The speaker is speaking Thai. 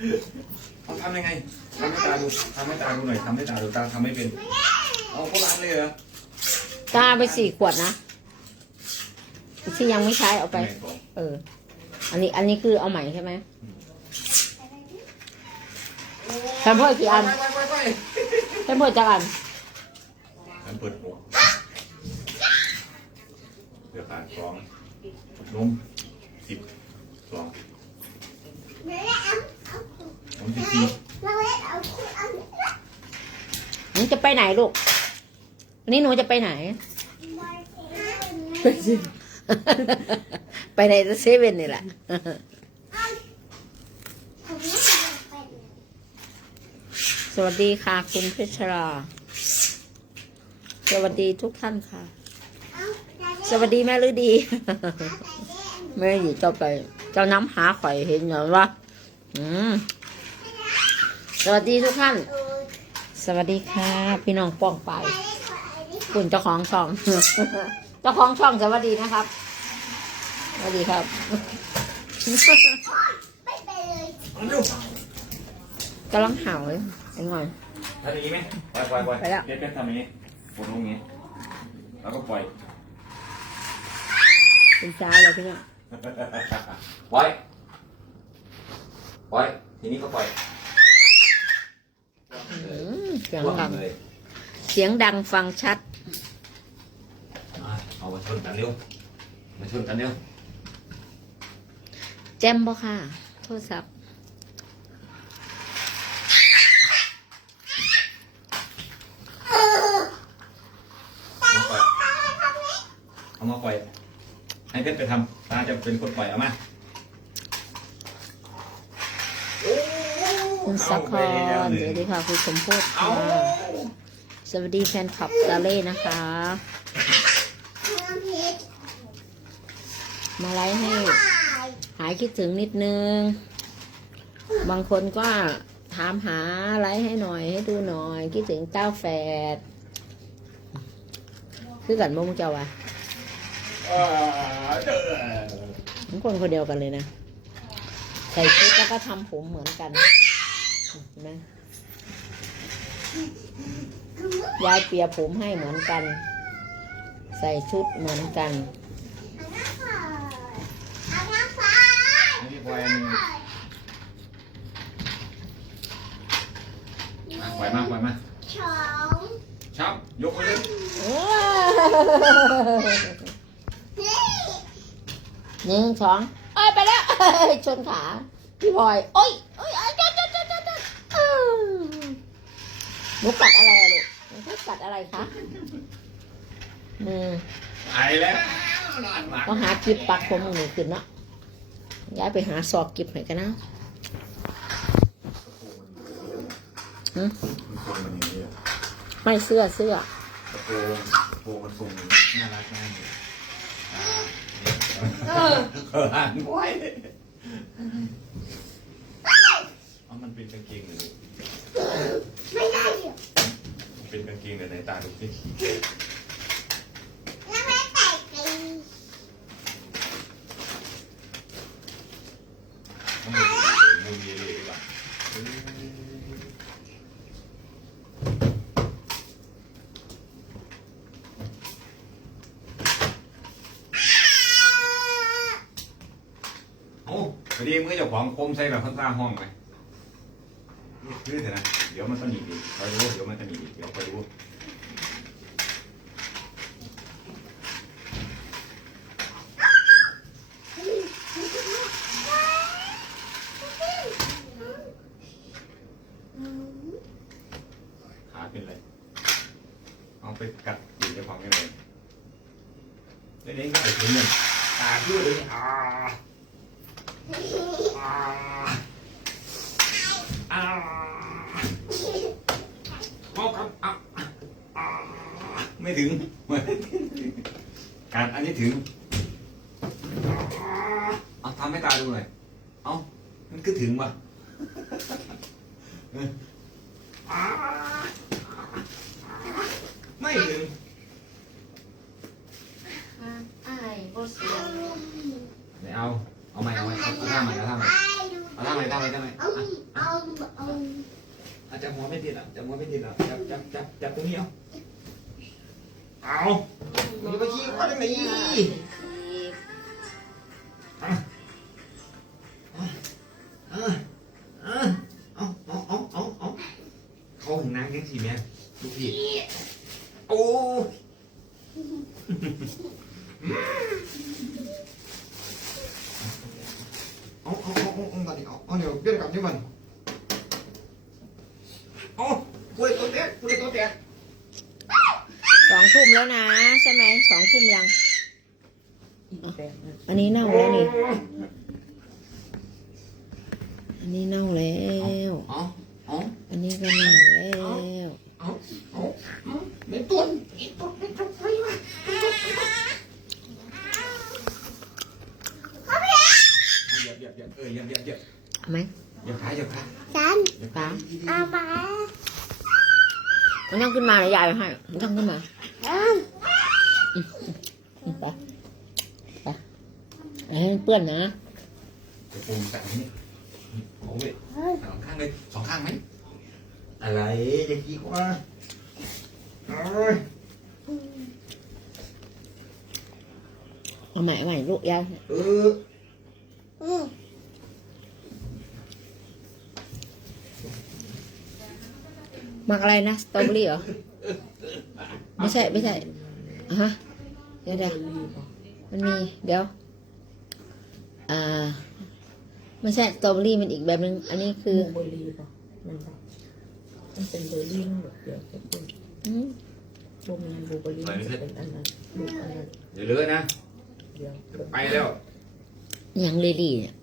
ำยังไงทำให้ตาดูทำให้ตาดูหน่อยทำให้ตาดูตาทำไม่เป็น เอาก็ล้างเลยเหรอตาไปสี่ขวดนะที่ยังไม่ใช้เอาไปม่ของเออ อันนี้อันนี้คือเอาใหม่ใช่ไหมแพมเพิร์สกี่อันไปไปไปแพมเพิร์สจักอันมันเปิดหกเดี๋ยวขาดสองนมสิบสองนมสิบสี่ หนูจะ ไปไหนลูก วันนี้หนูจะไปไหนไปไหนจะเซเว่นนี่แหละสวัสดีค่ะ คุณเพชรา สวัสดีทุกท่านค่ะ สวัสดีแม่ฤดี แม่อยู่เจ้าไป เจ้าน้ำหาข่อยเห็นเหรอวะอืมสวัสดีทุกท่าน สวัสดีค่ะ พี่น้องป้องไปายคุณเจ้าของช่อง เจ้าของช่องสวัสดีนะครับ สวัสดีครับเอาเร็วกำลังเห่าเลยไอ้งอนทำอย่างนี้ไหมปล่อยปล่อยปล่อยไปแล้วเด็ดเด็ดทำอย่างนี้กดลงอย่างนี้ แล้วก็ปล่อยเป็นซ้ายเลยพี่น้องปล่อยปล่อยทีนี้ก็ปล่อยอืม เสียงว่างดัง เลยเสียงดังฟังชัด มาเอามาชนกันเร็ว มาชนกันเร็ว แจมบ่ค่ะ โทรศัพท์เอามาปล่อย เอามาปล่อย ให้เพชรไปทำตาจะเป็นคนปล่อยเอามา คุณซักคอนสวัสดีค่ะ คุณสมโพธิเอาค่ะ สวัสดีแฟนคลับซาเล่นะคะ มาไลฟ์ให้ หายคิดถึงนิดนึง บางคนก็ถามหาไลฟ์ให้หน่อยให้ดูหน่อย คิดถึงเต้าแฝดคือกันมุงเจ้าวะอ่าเด้อทั้งคนคนเดียวกันเลยนะ ใส่ชุดแล้วก็ทำผมเหมือนกัน เห็นไหมยายเปียผมให้เหมือนกัน ใส่ชุดเหมือนกันนี่ปล่อยอันนี้มาปล่อยมาปล่อยมาชับยกไปเลยหนึ่งสองเอ้ยไปแล้วชนขา พี่พลอยโอ้ยโอ้ยโอ้ยจดจดจดจดจดอื้อ หนูกัดอะไรอะลูกหนูกัดอะไรคะมือไอแล้วนอนหลับก็หากิบปักผมมือขึ้นเนาะย้ายไปหาซอกกิบให้กันนะหืมมันทรงมันอย่างนี้อะไม่เสื้อเสื้อกระโปรงกระโปรงมันทรงอย่างนี้น่ารักมากเลยอ่าเออหันไว้เอามันเป็นกางเกง เลยเป็นกางเกงเลยไหนตาดูสิต้องไปดูมือเยอะๆดีกว่าโอ้พอดีมือเจ้าของคมใส่แบบข้างใต้ห้องไป ยืดเถอะนะเดี๋ยวมันก็หนีบอีกคอยดูเดี๋ยวมันจะหนีบอีกเดี๋ยวคอยดูขาเป็นไรเอาไปกัดตีนเจ้าของกันเลยเด็กๆก็ไอ้ถึงเงินตาชื่อเลยอ่าอ่า อ่าเอาครับอะอ่าไม่ถึงไม่ถึง การอันนี้ถึง เอาทำให้ตาดูหน่อย เอามันก็ถึงป่ะเอออ่าไม่ถึงไอ้โบเสียไหนเอา เอาใหม่เอาใหม่เอาท่าใหม่เอาท่าใหม่เอาท่าใหม่ท่าใหม่ท่าใหม่อะจั บหัวไม่ติดอะจับหัวไม่ติดอะจับจับจับจับตรงนี้เอาเอามันจะไปขี้ว่าได้ไหมอะอะอะอะเอาเอาเอาเอาเอาเขาถึงนางยังสิแม่ลูกพี่โอ้เอาเอาเอาเอาเอาตอนนี้เอาเอาเดี๋ยวเปลี่ยนกับนี่มันเอาคุยตัวเตี้ยคุยตัวเตี้ย สองทุ่ม แล้วนะ ใช่ไหมสองทุ่มยัง อันนี้เน่าแล้วนี่ อันนี้เน่าแล้วเอาเอาอันนี้ก็เน่าแล้วเอาเอาเอาไม่ตุนไม่ตุนไม่ตุนไปวะเหยียบเหยียบเหยียบเออเหยียบเหยียบเหยียบเอาไหมเหยียบขาเหยียบขาฉันเหยียบป๋าเอามามันต้องขึ้นมาเลยยายให้มันต้องขึ้นมา เอาไปไปอย่าให้มันเปื้อนนะจะปูแต่นี่โอ้ยสองข้างเลยสองข้างไหมอะไรจะขี้กว่าโอ้ยเอาใหม่เอาใหม่ลูกยายเอออืมมักอะไรนะสตรอเบอรี่เหรอ ไม่ใช่ ไม่ใช่อะ ฮะเดี๋ยวเดี๋ยวมันมีเดี๋ยว อ่าไม่ใช่สตรอเบอรี่มันอีกแบบนึง อันนี้คือเบอร์รี่ป่ะมันป่ะมันเป็นเบอร์รี่แบบเดียวจะเป็นอืมพวกนี้บลูเบอร์รี่มันจะเป็นอันนั้นลูกอันนั้นอย่าเลือะนะเดียว ไปแล้วยังเลลี่เนี่ย